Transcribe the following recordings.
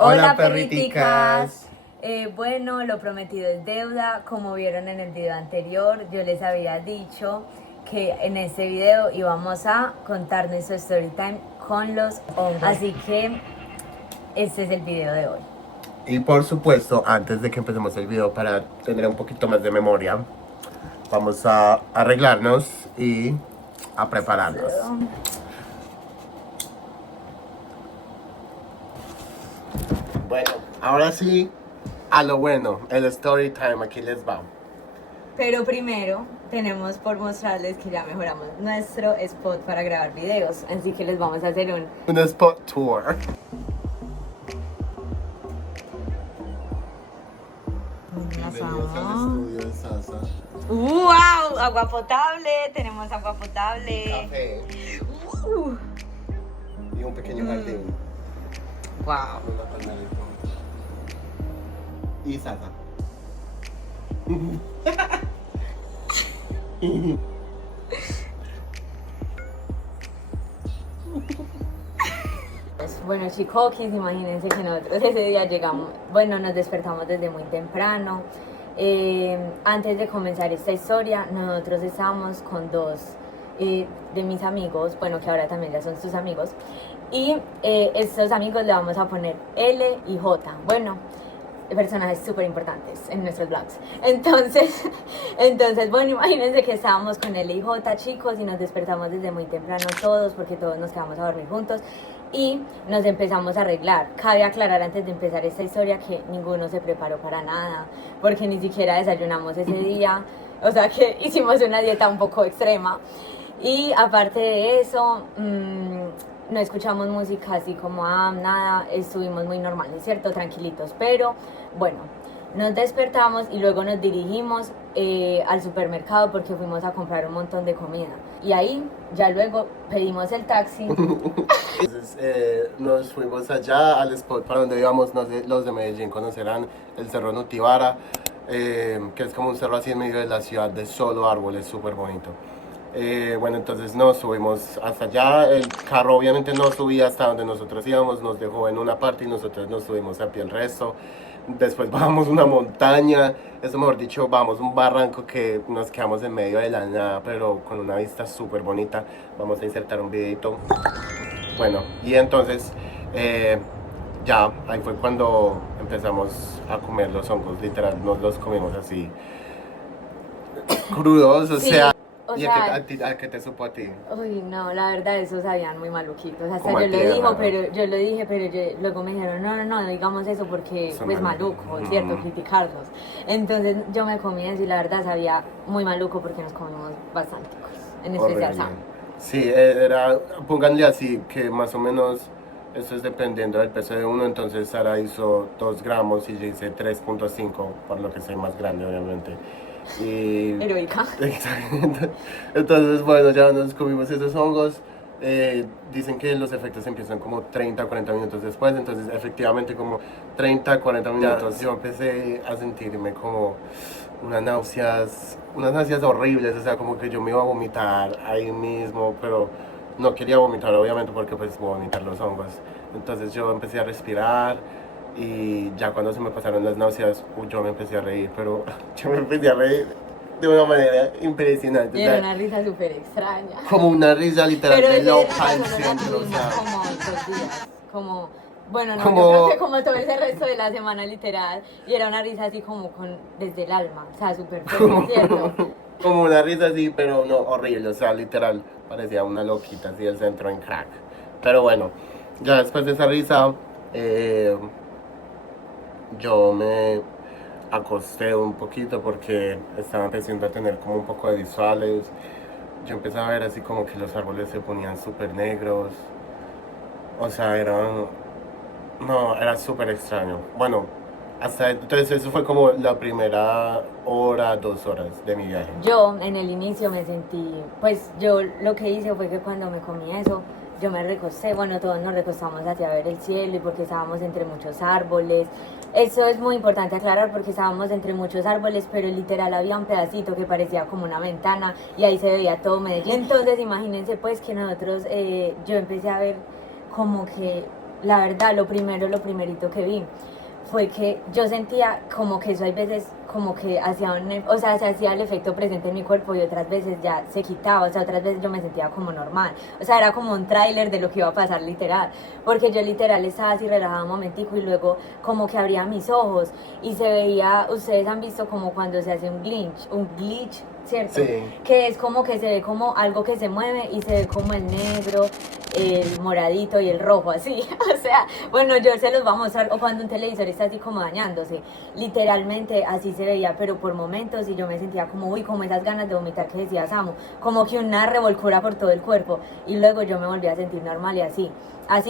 Hola perriticas. Bueno, lo prometido es deuda. Como vieron en el video anterior, yo les había dicho que en este video íbamos a contar nuestro story time con los hongos. Así que este es el video de hoy. Y por supuesto, antes de que empecemos el video, para tener un poquito más de memoria, vamos a arreglarnos y a prepararnos. Bueno, ahora sí, a lo bueno, el story time, aquí les va. Pero primero tenemos por mostrarles que ya mejoramos nuestro spot para grabar videos. Así que les vamos a hacer un spot tour. Bienvenidos al estudio de Sasa. ¡Wow! Agua potable, tenemos agua potable. Café. Y un pequeño jardín. ¡Wow! Con una palmera de fondo. Y Sasa. Bueno, chicoquis, imagínense que nosotros ese día llegamos, bueno, nos despertamos desde muy temprano. Antes de comenzar esta historia, nosotros estábamos con dos de mis amigos, bueno, que ahora también ya son sus amigos, y estos amigos le vamos a poner L y J. Bueno, personajes súper importantes en nuestros vlogs. Entonces, bueno, imagínense que estábamos con L y J, chicos, y nos despertamos desde muy temprano todos, porque todos nos quedamos a dormir juntos, y nos empezamos a arreglar. Cabe aclarar antes de empezar esta historia que ninguno se preparó para nada, porque ni siquiera desayunamos ese día, o sea que hicimos una dieta un poco extrema. Y aparte de eso, no escuchamos música así como nada, estuvimos muy normales, ¿cierto? Tranquilitos, pero bueno, nos despertamos y luego nos dirigimos al supermercado porque fuimos a comprar un montón de comida. Y ahí ya luego pedimos el taxi. Entonces nos fuimos allá al spot para donde íbamos. Los de Medellín conocerán el Cerro Nutibara, que es como un cerro así en medio de la ciudad de solo árboles, súper bonito. Bueno, entonces nos subimos hasta allá. El carro obviamente no subía hasta donde nosotros íbamos, nos dejó en una parte y nosotros nos subimos a pie el resto. Después bajamos una montaña, eso mejor dicho, bajamos un barranco que nos quedamos en medio de la nada, pero con una vista súper bonita. Vamos a insertar un videito. Bueno, y entonces ya ahí fue cuando empezamos a comer los hongos, literal, nos los comimos así crudos, o Sí. sea. O ¿Y sea, a qué te supo a ti? uy, no, la verdad, esos sabían muy maluquitos. Hasta Como yo a lo tierra, digo, ¿no? pero luego me dijeron, no digamos eso porque Son pues malucos. maluco, ¿cierto? Criticarlos. Entonces yo me comí eso y la verdad sabía muy maluco porque nos comimos bastante cosas, en especial Horrible. Sam. Sí, pónganle así, que más o menos, eso es dependiendo del peso de uno, entonces Sara hizo 2 gramos y yo hice 3.5, por lo que soy más grande, obviamente. Y Heroica. exacto. Entonces, bueno, ya nos comimos esos hongos. Dicen que los efectos empiezan como 30 o 40 minutos después, entonces efectivamente como 30, 40 minutos yo empecé a sentirme como unas náuseas horribles, o sea, como que yo me iba a vomitar ahí mismo, pero no quería vomitar obviamente porque pues voy a vomitar los hongos. Entonces yo empecé a respirar y ya cuando se me pasaron las náuseas, yo me empecé a reír, pero yo me empecé a reír de una manera impresionante. Y era una risa súper extraña. Como una risa literal Pero de ese loca día al no la centro, o tuvimos sea. como 2 días, como, bueno, no, Como- yo creo que como todo ese resto de la semana literal, y era una risa así como desde el alma, o sea, súper feo, ¿cierto? Como una risa así, pero no, horrible, o sea, literal, parecía una loquita así del centro en crack. Pero bueno, ya después de esa risa, yo me acosté un poquito porque estaba empezando a tener como un poco de visuales. Yo empecé a ver así como que los árboles se ponían súper negros. O sea, era súper extraño. Bueno, entonces eso fue como la primera hora, 2 horas de mi viaje. Yo en el inicio me sentí, pues yo lo que hice fue que cuando me comí eso, yo me recosté, bueno, todos nos recostamos hacia ver el cielo y porque estábamos entre muchos árboles. Eso es muy importante aclarar porque estábamos entre muchos árboles, pero literal había un pedacito que parecía como una ventana y ahí se veía todo Medellín. Entonces imagínense pues que nosotros, yo empecé a ver como que la verdad, lo primerito que vi fue que yo sentía como que eso hay veces como que hacía o sea, se hacía el efecto presente en mi cuerpo y otras veces ya se quitaba, o sea, otras veces yo me sentía como normal, o sea, era como un tráiler de lo que iba a pasar literal, porque yo literal estaba así relajada un momentico y luego como que abría mis ojos y se veía, ustedes han visto como cuando se hace un glitch, ¿cierto? Sí. Que es como que se ve como algo que se mueve y se ve como el negro, el moradito y el rojo, así, o sea, bueno, yo se los voy a mostrar, o cuando un televisor está así como dañándose, literalmente así se veía, pero por momentos, y yo me sentía como, uy, como esas ganas de vomitar que decía Samu, como que una revolcura por todo el cuerpo, y luego yo me volví a sentir normal y así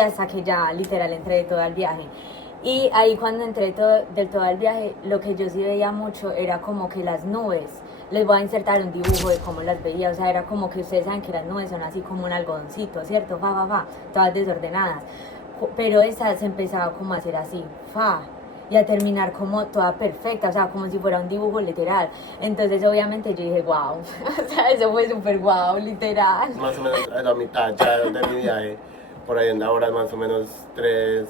hasta que ya literal entré de todo el viaje. Y ahí cuando entré del todo el viaje, lo que yo sí veía mucho era como que las nubes, les voy a insertar un dibujo de cómo las veía, o sea, era como que ustedes saben que las nubes son así como un algodoncito, ¿cierto? Todas desordenadas, pero esa se empezaba como a hacer así, y a terminar como toda perfecta, o sea, como si fuera un dibujo literal. Entonces, obviamente, yo dije, wow, o sea, eso fue súper wow, literal. Más o menos a la mitad ya de mi viaje, por ahí en horas más o menos 3.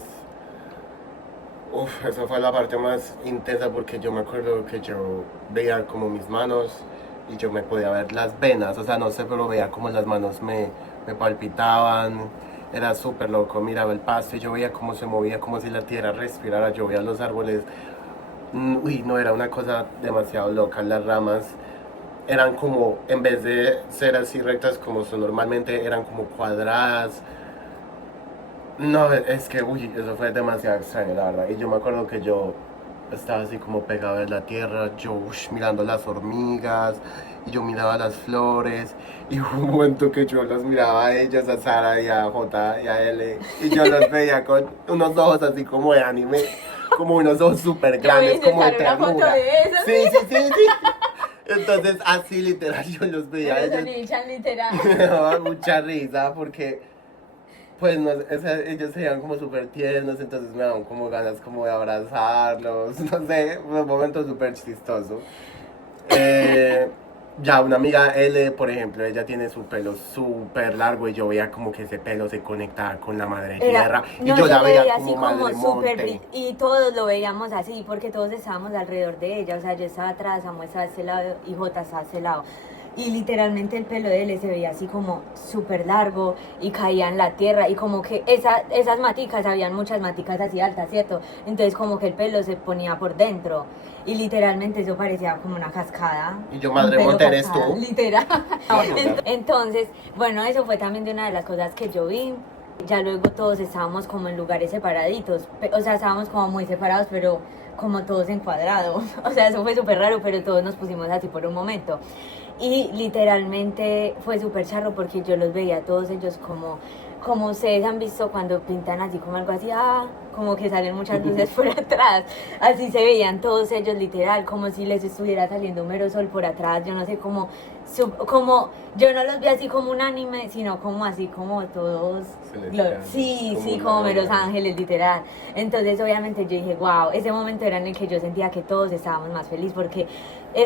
Uf, esa fue la parte más intensa porque yo me acuerdo que yo veía como mis manos y yo me podía ver las venas, o sea, no sé, pero veía como las manos me palpitaban, era súper loco, miraba el pasto y yo veía cómo se movía, como si la tierra respirara, yo veía los árboles, uy, no, era una cosa demasiado loca, las ramas eran como, en vez de ser así rectas como son normalmente, eran como cuadradas. No, es que, uy, eso fue demasiado extraño, la verdad. Y yo me acuerdo que yo estaba así como pegado en la tierra, yo mirando las hormigas, y yo miraba las flores, y hubo un momento que yo los miraba a ellos, a Sara y a J y a L, y yo los veía con unos ojos así como de anime, como unos ojos súper grandes, como de una foto ternura. de eso, Sí. Entonces, así literal, yo los veía a pero son ellos. hinchas literal. Me daba mucha risa porque pues no, ellos se veían como súper tiernos, entonces me daban como ganas como de abrazarlos, no sé, fue un momento súper chistoso. Eh, ya una amiga L, por ejemplo, ella tiene su pelo súper largo y yo veía como que ese pelo se conectaba con la madre tierra y No yo se la veía veía como así madre como súper monte. y todos lo veíamos así porque todos estábamos alrededor de ella, o sea, yo estaba atrás, Samuel estaba a este lado y Jota estaba a este lado. Y literalmente el pelo de él se veía así como súper largo y caía en la tierra y como que esas maticas, habían muchas maticas así altas, ¿cierto? Entonces como que el pelo se ponía por dentro y literalmente eso parecía como una cascada. Y yo, madre monte, ¿eres tú? Literal. Entonces, bueno, eso fue también de una de las cosas que yo vi. Ya luego todos estábamos como en lugares separaditos, o sea, estábamos como muy separados, pero como todos encuadrados. O sea, eso fue súper raro, pero todos nos pusimos así por un momento. Y literalmente fue súper charro porque yo los veía a todos ellos como ustedes han visto cuando pintan así como algo así, como que salen muchas luces por atrás, así se veían todos ellos literal, como si les estuviera saliendo un mero sol por atrás, yo no sé cómo, yo no los vi así como un anime, sino como así como todos, sí, como meros ángeles literal. Entonces obviamente yo dije, wow, ese momento era en el que yo sentía que todos estábamos más felices porque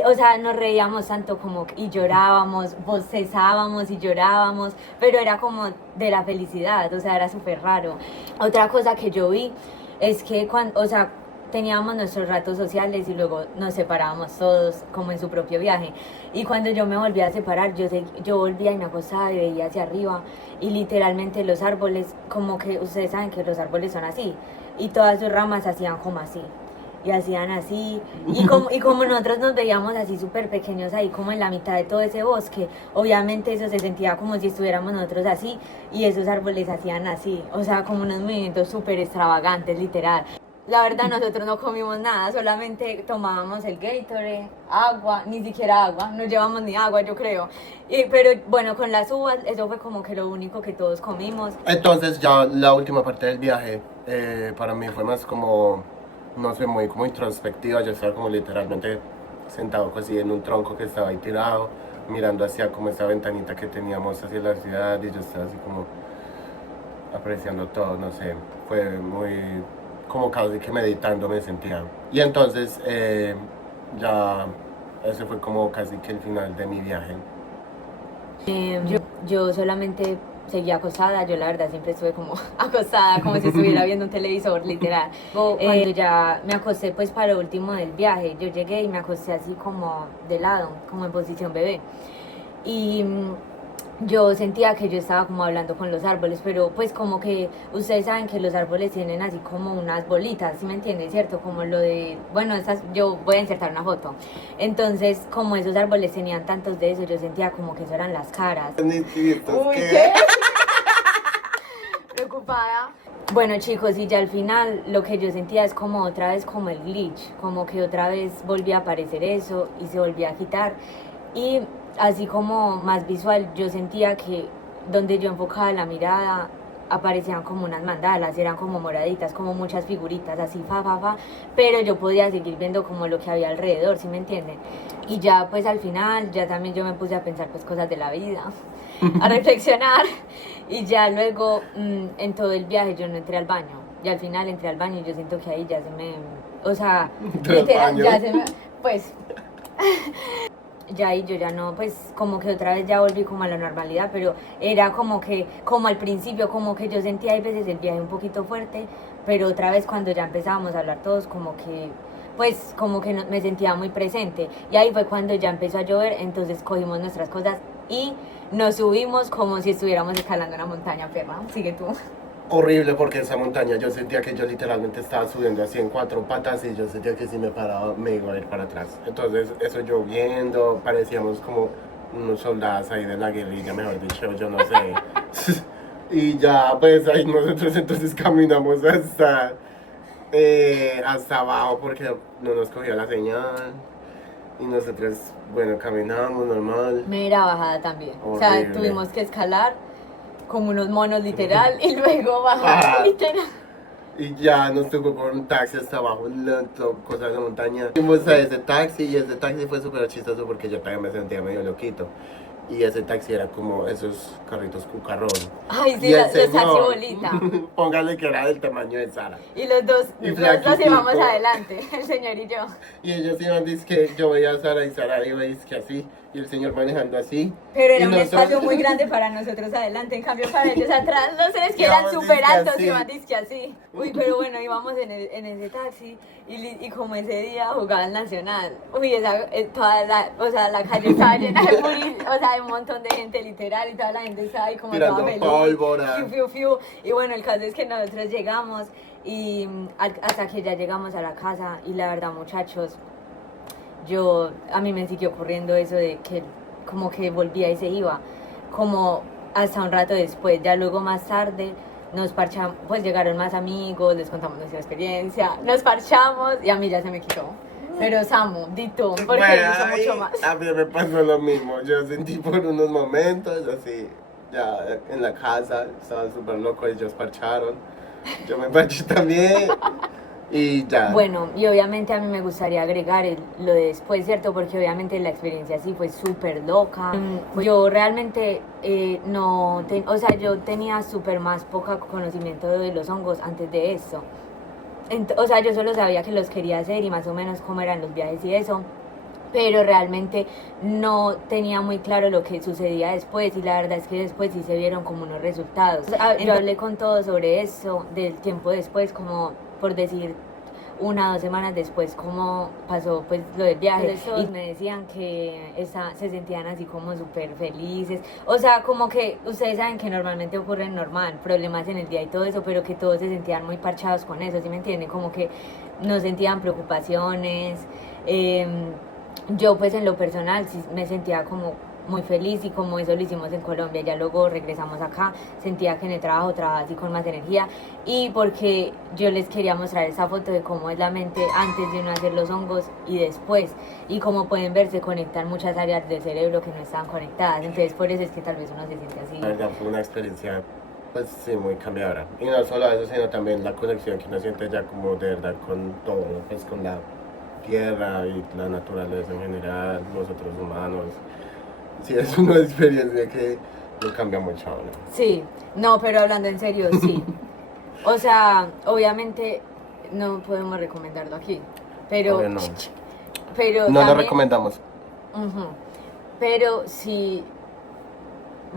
o sea, nos reíamos tanto como y llorábamos, bostezábamos y llorábamos, pero era como de la felicidad, o sea, era súper raro. Otra cosa que yo vi es que cuando, o sea, teníamos nuestros ratos sociales y luego nos separábamos todos como en su propio viaje. Y cuando yo me volví a separar, yo volvía y me acostaba y veía hacia arriba y literalmente los árboles, como que ustedes saben que los árboles son así y todas sus ramas hacían como así. Y hacían así, y como nosotros nos veíamos así súper pequeños ahí como en la mitad de todo ese bosque, obviamente eso se sentía como si estuviéramos nosotros así, y esos árboles hacían así, o sea, como unos movimientos súper extravagantes, literal. La verdad nosotros no comimos nada, solamente tomábamos el Gatorade, agua, ni siquiera agua, no llevamos ni agua yo creo, pero bueno, con las uvas eso fue como que lo único que todos comimos. Entonces ya la última parte del viaje para mí fue más como, no sé, muy como introspectiva. Yo estaba como literalmente sentado así en un tronco que estaba ahí tirado, mirando hacia como esa ventanita que teníamos hacia la ciudad y yo estaba así como apreciando todo, no sé, fue muy como casi que meditando me sentía. Y entonces ya ese fue como casi que el final de mi viaje. Yo solamente seguía acostada, yo la verdad siempre estuve como acostada, como si estuviera viendo un televisor, literal. Cuando ya me acosté pues para lo último del viaje, yo llegué y me acosté así como de lado, como en posición bebé. Y yo sentía que yo estaba como hablando con los árboles, pero pues como que ustedes saben que los árboles tienen así como unas bolitas, ¿sí me entienden? ¿Cierto? Como lo de, bueno, yo voy a insertar una foto. Entonces, como esos árboles tenían tantos de eso, yo sentía como que eso eran las caras. Uy, ¿Qué? Preocupada. Bueno, chicos, y ya al final lo que yo sentía es como otra vez como el glitch, como que otra vez volvía a aparecer eso y se volvía a quitar. Y así como más visual, yo sentía que donde yo enfocaba la mirada aparecían como unas mandalas, eran como moraditas, como muchas figuritas, así fa, pero yo podía seguir viendo como lo que había alrededor, ¿sí me entienden? Y ya pues al final, ya también yo me puse a pensar pues cosas de la vida, a reflexionar, y ya luego en todo el viaje yo no entré al baño, y al final entré al baño y yo siento que ahí ya se me, o sea, literal, ya se me, pues... Ya ahí yo ya no, pues como que otra vez ya volví como a la normalidad, pero era como que, como al principio, como que yo sentía a veces el viaje un poquito fuerte, pero otra vez cuando ya empezábamos a hablar todos como que, pues como que me sentía muy presente, y ahí fue cuando ya empezó a llover, entonces cogimos nuestras cosas y nos subimos como si estuviéramos escalando una montaña, perra, sigue tú. Horrible porque esa montaña yo sentía que yo literalmente estaba subiendo así en 4 patas y yo sentía que si me paraba me iba a ir para atrás. Entonces eso lloviendo, parecíamos como unos soldados ahí de la guerrilla, mejor dicho, yo no sé. Y ya pues ahí nosotros entonces caminamos hasta abajo porque no nos cogía la señal. Y nosotros, bueno, caminamos normal. Mera bajada también, Horrible. O sea, tuvimos que escalar como unos monos literal y luego bajar literal. Y ya nos tocó con un taxi hasta abajo, cosas de montaña. Fuimos a ese taxi y ese taxi fue súper chistoso porque yo también me sentía medio loquito. Y ese taxi era como esos carritos cucarrón. Ay, sí, Y el los taxi señor, bolita. póngale que era del tamaño de Sara. Y los dos Y nos flaquitico. llevamos adelante, el señor y yo. Y ellos iban, que yo veía a Sara y Sara iba que así. Y el señor manejando así. Pero Y era un nosotros- espacio muy grande para nosotros adelante, en cambio para ellos atrás, no sé, es que Íbamos eran súper dizque altos así. y más disque así. Uy, pero bueno, íbamos en ese taxi y como ese día jugaba el Nacional. Uy, o sea, la calle estaba llena de o sea, de un montón de gente literal y toda la gente estaba ahí como Tirando toda feliz. pólvora. Fiu, fiu, fiu. Y bueno, el caso es que nosotros llegamos y hasta que ya llegamos a la casa y la verdad, muchachos, a mí me siguió ocurriendo eso de que como que volvía y se iba, como hasta un rato después, ya luego más tarde nos parchamos, pues llegaron más amigos, les contamos nuestra experiencia, nos parchamos y a mí ya se me quitó. Pero Samu, di tú, porque Bueno, hizo mucho más. a mí me pasó lo mismo. Yo sentí por unos momentos así, ya en la casa, estaba súper loco, ellos parcharon. Yo me parché también. Y ya. Bueno, y obviamente a mí me gustaría agregar lo de después, ¿cierto? Porque obviamente la experiencia sí fue súper loca. Yo realmente o sea, yo tenía súper más poco conocimiento de los hongos antes de eso. O sea, yo solo sabía que los quería hacer y más o menos cómo eran los viajes y eso, pero realmente no tenía muy claro lo que sucedía después y la verdad es que después sí se vieron como unos resultados. Yo hablé con todos sobre eso, del tiempo después, como por decir 1 o 2 semanas después cómo pasó pues lo del viaje y me decían que se sentían así como súper felices, o sea, como que ustedes saben que normalmente ocurren normal, problemas en el día y todo eso, pero que todos se sentían muy parchados con eso, ¿sí me entienden? Como que no sentían preocupaciones. Yo pues en lo personal sí me sentía como muy feliz y como eso lo hicimos en Colombia, ya luego regresamos acá, sentía que en el trabajo trabajaba así con más energía y porque yo les quería mostrar esa foto de cómo es la mente antes de uno hacer los hongos y después, y como pueden ver se conectan muchas áreas del cerebro que no estaban conectadas, entonces por eso es que tal vez uno se siente así. La verdad fue una experiencia, pues sí, muy cambiadora. Y no solo eso, sino también la conexión que uno siente ya como de verdad con todo, pues con la tierra y la naturaleza en general, nosotros humanos. Sí, es una experiencia que lo cambia mucho a uno. Sí, no, pero hablando en serio, sí. O sea, obviamente no podemos recomendarlo aquí, pero... Obvio no. Pero No lo también- recomendamos. Ujú. Pero sí,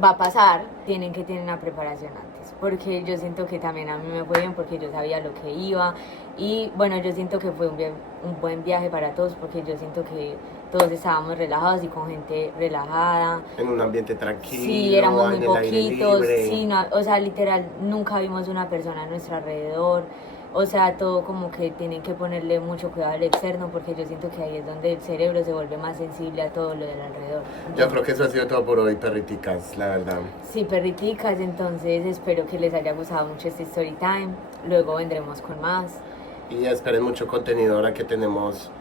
va a pasar, tienen que tener una preparación antes, porque yo siento que también a mí me fue bien porque yo sabía lo que iba y bueno, yo siento que fue un buen viaje para todos porque yo siento que todos estábamos relajados y con gente relajada. En un ambiente tranquilo. Sí, éramos muy en el aire poquitos, libre. sí, no, o sea, literal, nunca vimos una persona a nuestro alrededor. O sea, todo como que tienen que ponerle mucho cuidado al externo porque yo siento que ahí es donde el cerebro se vuelve más sensible a todo lo del alrededor. Yo creo que eso ha sido todo por hoy, perriticas, la verdad. Sí, perriticas, entonces espero que les haya gustado mucho este story time. Luego vendremos con más. Y esperen mucho contenido ahora que tenemos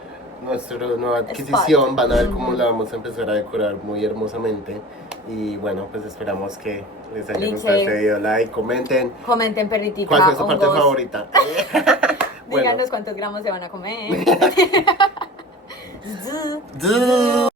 nuestra nueva adquisición. Van a ver cómo la vamos a empezar a decorar muy hermosamente. Y bueno, pues esperamos que les haya gustado este video. Like, comenten. Comenten, perritica. ¿Cuál fue su parte favorita? Díganos cuántos gramos se van a comer.